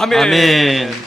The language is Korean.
아멘. 아멘.